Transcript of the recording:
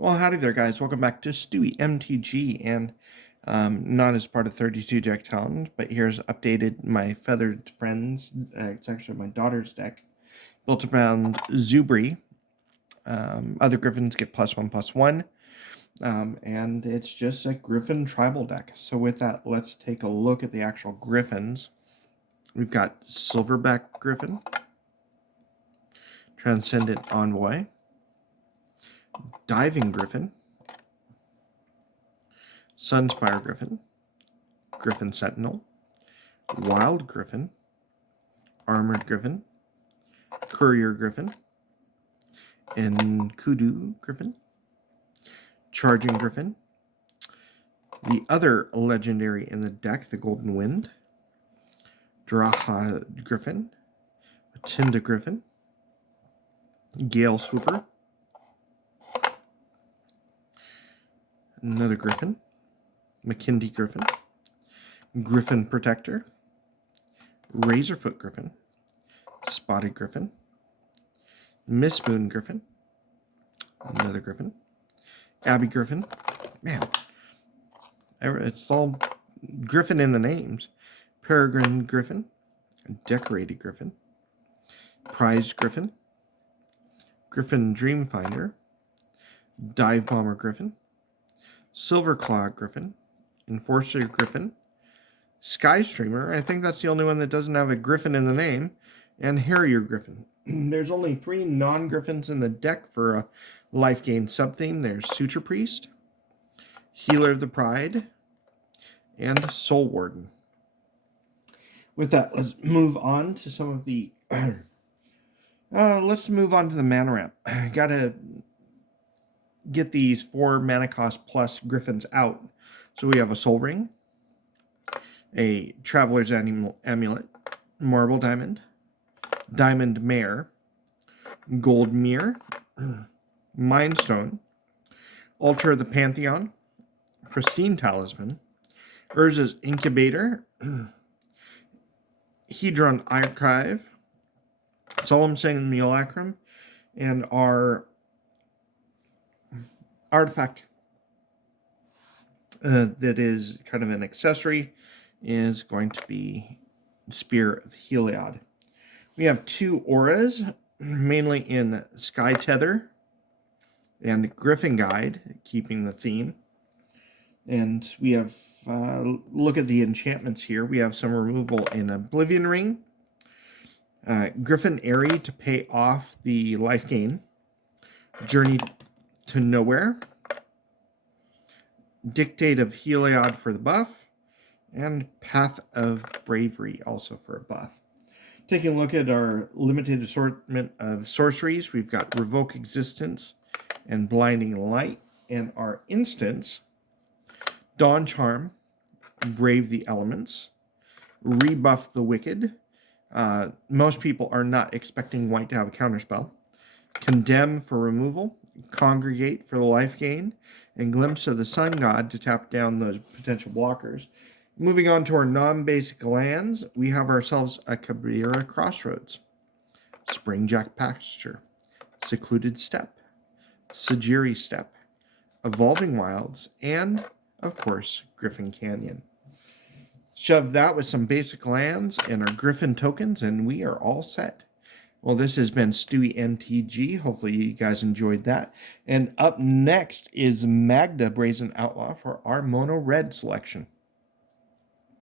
Well, howdy there, guys. Welcome back to Stewie MTG, and not as part of 32 Deck Challenge, but here's updated my Feathered Friends. It's actually my daughter's deck, built around Zubri. Other Griffins get +1/+1, and it's just a Griffin tribal deck. So with that, let's take a look at the actual Griffins. We've got Silverback Griffin, Transcendent Envoy, Diving Griffin, Sunspire Griffin, Griffin Sentinel, Wild Griffin, Armored Griffin, Courier Griffin, Kudu Griffin, Charging Griffin, the other legendary in the deck, the Golden Wind, Draha Griffin, Tinda Griffin, Gale Swooper, another Griffin, McKindy Griffin, Griffin Protector, Razorfoot Griffin, Spotted Griffin, Miss Moon Griffin, another Griffin, Abby Griffin. Man, it's all Griffin in the names. Peregrine Griffin, Decorated Griffin, Prize Griffin, Griffin Dreamfinder, Dive Bomber Griffin, Silverclaw Griffin, Enforcer Griffin, Sky Streamer, I think that's the only one that doesn't have a Griffin in the name, and Harrier Griffin. There's only 3 non-Griffins in the deck for a life gain sub-theme. There's Suture Priest, Healer of the Pride, and Soul Warden. With that, let's move on to some of the... let's move on to the mana ramp. Gotta get these 4 mana cost plus Griffins out. So we have a Soul Ring, a Traveler's Amulet, Marble Diamond, Diamond Mare, Gold Mirror, Mindstone, Altar of the Pantheon, Pristine Talisman, Urza's Incubator, Hedron Archive, Solemn Simulacrum, and our artifact that is kind of an accessory is going to be Spear of Heliod. We have 2 auras, mainly in Sky Tether and Griffin Guide, keeping the theme. And we have, look at the enchantments here. We have some removal in Oblivion Ring, Griffin Airy to pay off the life gain, Journey to Nowhere, Dictate of Heliod for the buff, and Path of Bravery also for a buff. Taking a look at our limited assortment of sorceries, we've got Revoke Existence and Blinding Light, and our instants, Dawn Charm, Brave the Elements, Rebuff the Wicked. Most people are not expecting white to have a counterspell. Condemn for removal, Congregate for the life gain, and Glimpse of the Sun God to tap down those potential blockers. Moving on to our non-basic lands, we have ourselves a Cabrera Crossroads, Springjack Pasture, Secluded Steppe, Sajiri Steppe, Evolving Wilds, and, of course, Griffin Canyon. Shove that with some basic lands and our Griffin tokens, and we are all set. Well, this has been Stewie MTG. Hopefully you guys enjoyed that. And up next is Magda Brazen Outlaw for our Mono Red selection.